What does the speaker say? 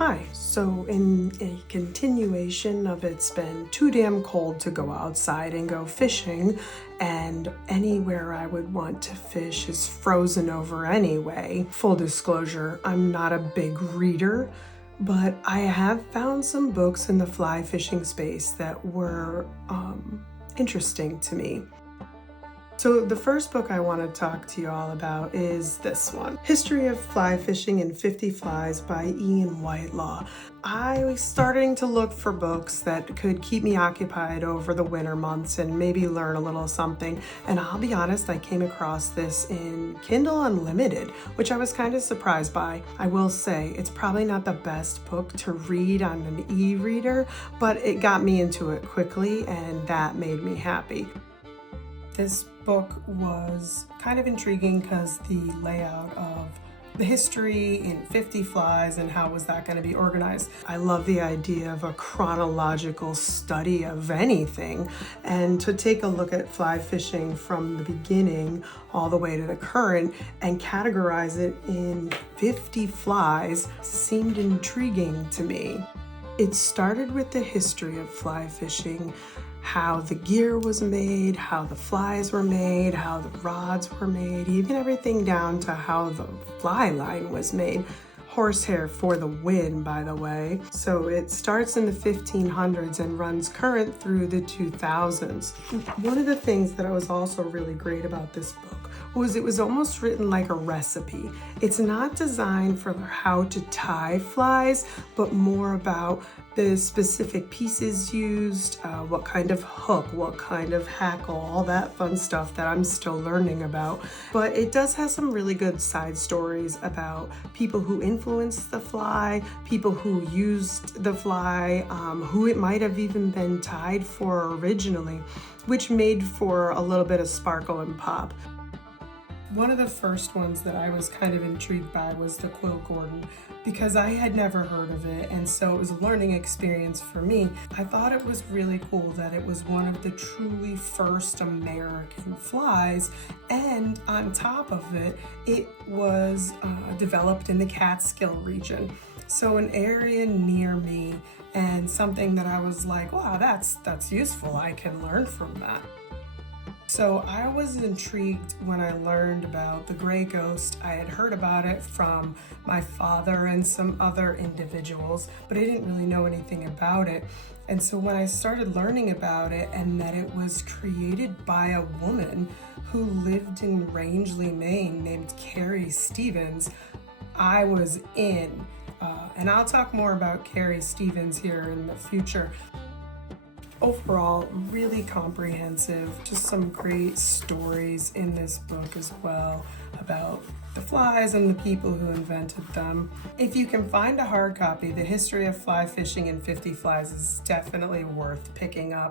Hi, so in a continuation of it's been too damn cold to go outside and go fishing, and anywhere I would want to fish is frozen over anyway. Full disclosure, I'm not a big reader, but I have found some books in the fly fishing space that were interesting to me. So the first book I want to talk to you all about is this one, History of Fly Fishing in 50 Flies by Ian Whitelaw. I was starting to look for books that could keep me occupied over the winter months and maybe learn a little something. And I'll be honest, I came across this in Kindle Unlimited, which I was kind of surprised by. I will say it's probably not the best book to read on an e-reader, but it got me into it quickly and that made me happy. This book was kind of intriguing because the layout of the history in 50 flies and how was that going to be organized. I love the idea of a chronological study of anything, and to take a look at fly fishing from the beginning all the way to the current and categorize it in 50 flies seemed intriguing to me. It started with the history of fly fishing, how the gear was made, how the flies were made, how the rods were made, even everything down to how the fly line was made. Horsehair for the win, by the way. So it starts in the 1500s and runs current through the 2000s. One of the things that was also really great about this book was it was almost written like a recipe. It's not designed for how to tie flies, but more about the specific pieces used, what kind of hook, what kind of hackle, all that fun stuff that I'm still learning about. But it does have some really good side stories about people who influenced the fly, people who used the fly, who it might have even been tied for originally, which made for a little bit of sparkle and pop. One of the first ones that I was kind of intrigued by was the Quill Gordon, because I had never heard of it, and so it was a learning experience for me. I thought it was really cool that it was one of the truly first American flies, and on top of it, it was developed in the Catskill region. So an area near me, and something that I was like, wow, that's useful, I can learn from that. So I was intrigued when I learned about the gray ghost. I had heard about it from my father and some other individuals, but I didn't really know anything about it. And so when I started learning about it and that it was created by a woman who lived in Rangeley, Maine, named Carrie Stevens, I was in. And I'll talk more about Carrie Stevens here in the future. Overall, really comprehensive, just some great stories in this book as well about the flies and the people who invented them. If you can find a hard copy, The History of Fly Fishing in 50 Flies is definitely worth picking up.